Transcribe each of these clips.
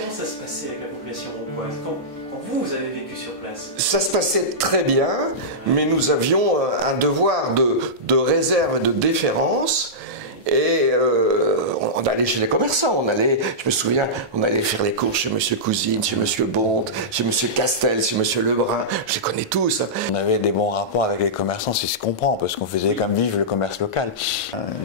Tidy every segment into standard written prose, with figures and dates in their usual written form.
Comment ça se passait avec la population roncoise quand vous avez vécu sur place? Ça se passait très bien, mais nous avions un devoir de réserve et de déférence. Et on allait chez les commerçants, je me souviens, on allait faire les courses chez Monsieur Cousine, chez Monsieur Bonte, chez Monsieur Castel, chez Monsieur Lebrun, je les connais tous. On avait des bons rapports avec les commerçants, c'est ce qu'on comprend, parce qu'on faisait quand même vivre le commerce local.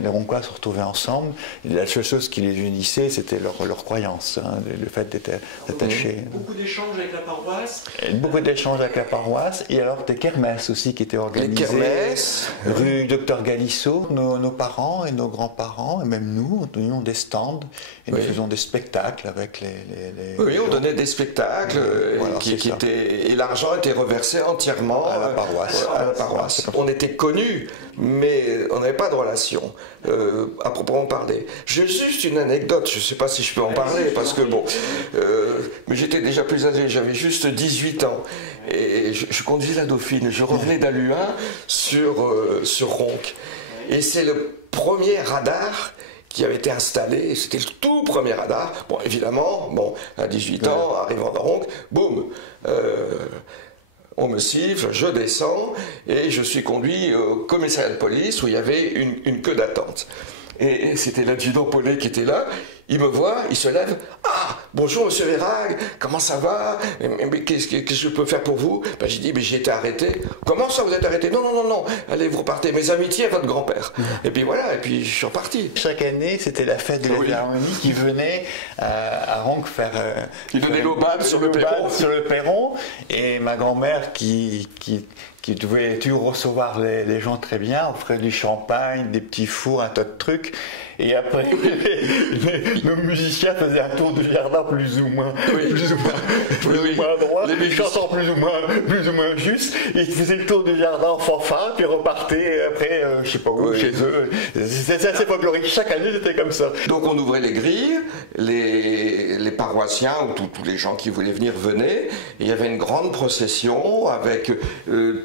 Les Roncois se retrouvaient ensemble, et la seule chose qui les unissait, c'était leur croyance, hein, le fait d'être attachés. Beaucoup d'échanges avec la paroisse. Beaucoup d'échanges avec la paroisse, et alors des kermesses aussi qui étaient organisées. Les kermesses. Rue Docteur Galissot, nos parents et nos grands-parents, et même nous tenions des stands, et nous faisions des spectacles avec les oui, on donnait des spectacles, voilà, et l'argent était reversé entièrement à la paroisse. À la paroisse. On était connus, mais on n'avait pas de relation, à proprement parler. J'ai juste une anecdote, je ne sais pas si je peux en parler, parce que bon, mais j'étais déjà plus âgé, j'avais juste 18 ans, et je conduisais la Dauphine, je revenais d'Aluin sur Ronc, et c'est le premier radar qui avait été installé, c'était le tout premier radar. Bon, évidemment, à 18 ans, arrivant dans Ronc, boum, on me siffle, je descends et je suis conduit au commissariat de police où il y avait une queue d'attente. Et c'était l'adjudant Paulet qui était là. Il me voit, il se lève. Ah, bonjour Monsieur Verhaeghe, comment ça va? Mais qu'est-ce que je peux faire pour vous? Ben, j'ai dit, mais j'ai été arrêté. Comment ça, vous êtes arrêté? Non, non, non, non. Allez, vous repartez. Mes amitiés à votre grand-père. Et puis voilà, et puis je suis reparti. Chaque année, c'était la fête de la Philharmonie qui venait à Ronc faire. Il donnait l'aubade sur le perron. Sur le perron. Et ma grand-mère qui devait toujours recevoir les gens très bien, offrait du champagne, des petits fours, un tas de trucs. Et après, nos musiciens faisaient un tour du jardin plus ou moins droit, les chantants plus ou moins justes. Ils faisaient le tour du jardin en fanfare, puis repartaient après, je sais pas où, chez eux. C'était assez folklorique. Chaque année, c'était comme ça. Donc on ouvrait les grilles, les paroissiens ou tous les gens qui voulaient venir venaient. Et il y avait une grande procession avec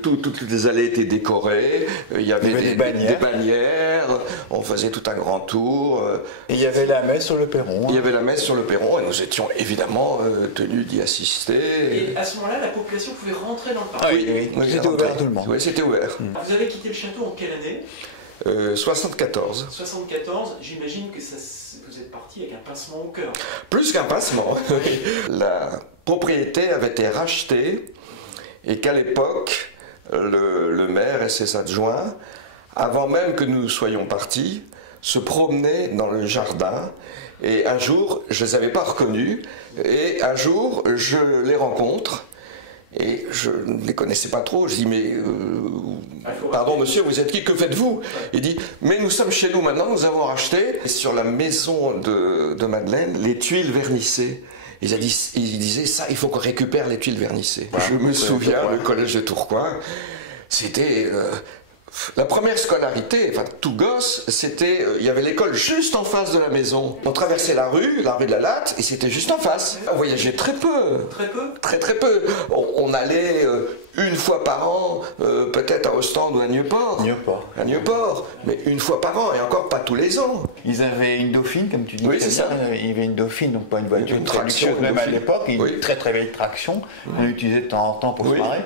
toutes les allées étaient décorées. Il y avait des bannières. On faisait tout un grand tour. Et il y avait la messe sur le perron. Il y avait la messe sur le perron et nous étions évidemment tenus d'y assister. Et à ce moment-là, la population pouvait rentrer dans le parc. Ah oui, c'était ouvert tout le monde. Oui, c'était ouvert. Vous avez quitté le château en quelle année? 74. 74, j'imagine que vous êtes parti avec un pincement au cœur. Plus qu'un pincement. La propriété avait été rachetée et qu'à l'époque, le maire et ses adjoints, avant même que nous soyons partis, se promenaient dans le jardin et un jour, je ne les avais pas reconnus et un jour, je les rencontre et je ne les connaissais pas trop. Je dis, mais pardon monsieur, vous êtes qui? Que faites-vous? Il dit, mais nous sommes chez nous maintenant, nous avons racheté sur la maison de Madeleine les tuiles vernissées. Il disait, ça, il faut qu'on récupère les tuiles vernissées. Je me souviens, le collège de Tourcoing, c'était... la première scolarité, enfin tout gosse, c'était, il y avait l'école juste en face de la maison. On traversait la rue de la Latte, et c'était juste en face. On voyageait très peu. Très peu? Très très peu. On allait une fois par an, peut-être à Ostende ou à Nieuport. À Nieuport, mais une fois par an, et encore pas tous les ans. Ils avaient une Dauphine, comme tu dis. Oui, c'est ça. Il y avait une Dauphine, donc pas une voiture une de traction, luxueuse, même à l'époque, une très très vieille traction. On l'utilisait de temps en temps pour se marrer.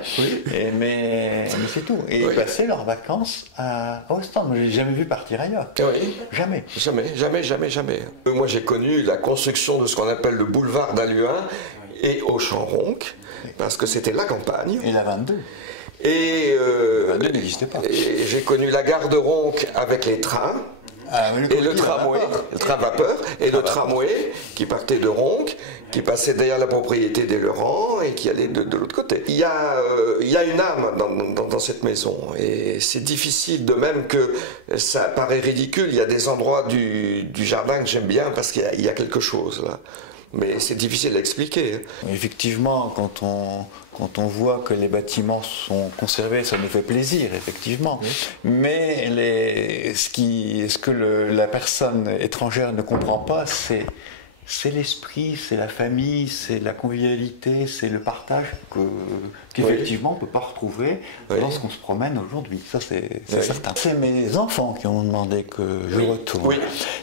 Mais c'est tout. Et ils passaient leurs vacances à Ostende. Je ne l'ai jamais vu partir ailleurs. Oui. Jamais. Jamais. Moi j'ai connu la construction de ce qu'on appelle le boulevard d'Aluin et Auchan-Ronc, parce que c'était la campagne. Et la 22. Et, la 22 n'existait pas. Et j'ai connu la gare de Ronc avec les trains. Et le tramway, le train vapeur, et le tramway qui partait de Ronc, qui passait derrière la propriété des Leurans et qui allait de l'autre côté. Il y a une âme dans cette maison et c'est difficile, de même que ça paraît ridicule, il y a des endroits du jardin que j'aime bien parce qu'il y a quelque chose là. Mais c'est difficile à expliquer. Effectivement, quand on voit que les bâtiments sont conservés, ça nous fait plaisir, effectivement. Oui. Mais ce que la personne étrangère ne comprend pas, c'est l'esprit, c'est la famille, c'est la convivialité, c'est le partage qu'effectivement on ne peut pas retrouver lorsqu'on se promène aujourd'hui. Ça, c'est certain. C'est mes enfants qui ont demandé que je retourne.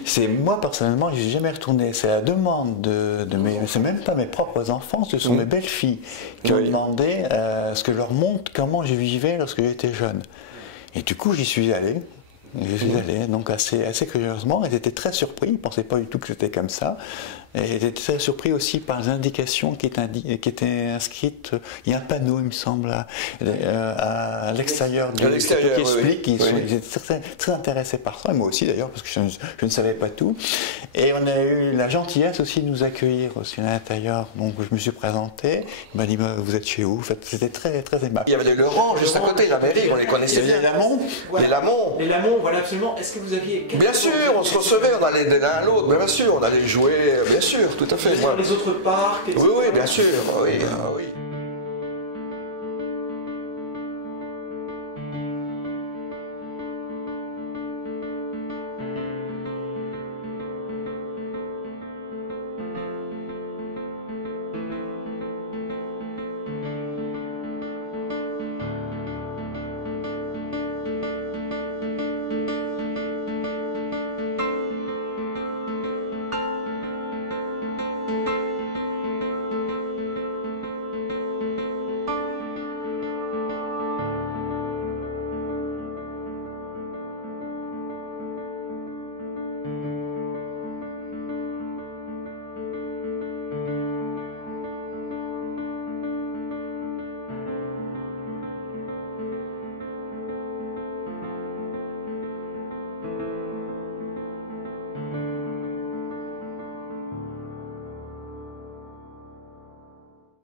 C'est moi, personnellement, je n'ai jamais retourné. C'est la demande de mes... C'est même pas mes propres enfants, ce sont mes belles-filles qui ont demandé ce que je leur montre comment je vivais lorsque j'étais jeune. Et du coup, j'y suis allé. Je suis allé donc assez curieusement, et j'étais très surpris, ils ne pensaient pas du tout que c'était comme ça. Et j'étais très surpris aussi par les indications qui étaient inscrites. Il y a un panneau, il me semble, à l'extérieur qui explique qu'ils étaient très intéressés par ça, et moi aussi d'ailleurs, parce que je ne savais pas tout. Et on a eu la gentillesse aussi de nous accueillir aussi à l'intérieur. Donc je me suis présenté, il m'a dit vous êtes chez où? En fait, c'était très, très aimable. Il y avait les Leurans juste à côté, la mairie, on les connaissait bien. Les Lamont. Voilà. Les Lamont. Les Lamont, voilà, absolument. Est-ce que vous aviez... Bien sûr, on se recevait, on allait de l'un à l'autre, bien sûr, on allait jouer, bien sûr, tout à fait. Dans les autres parcs, etc. Oui, bien sûr, oui.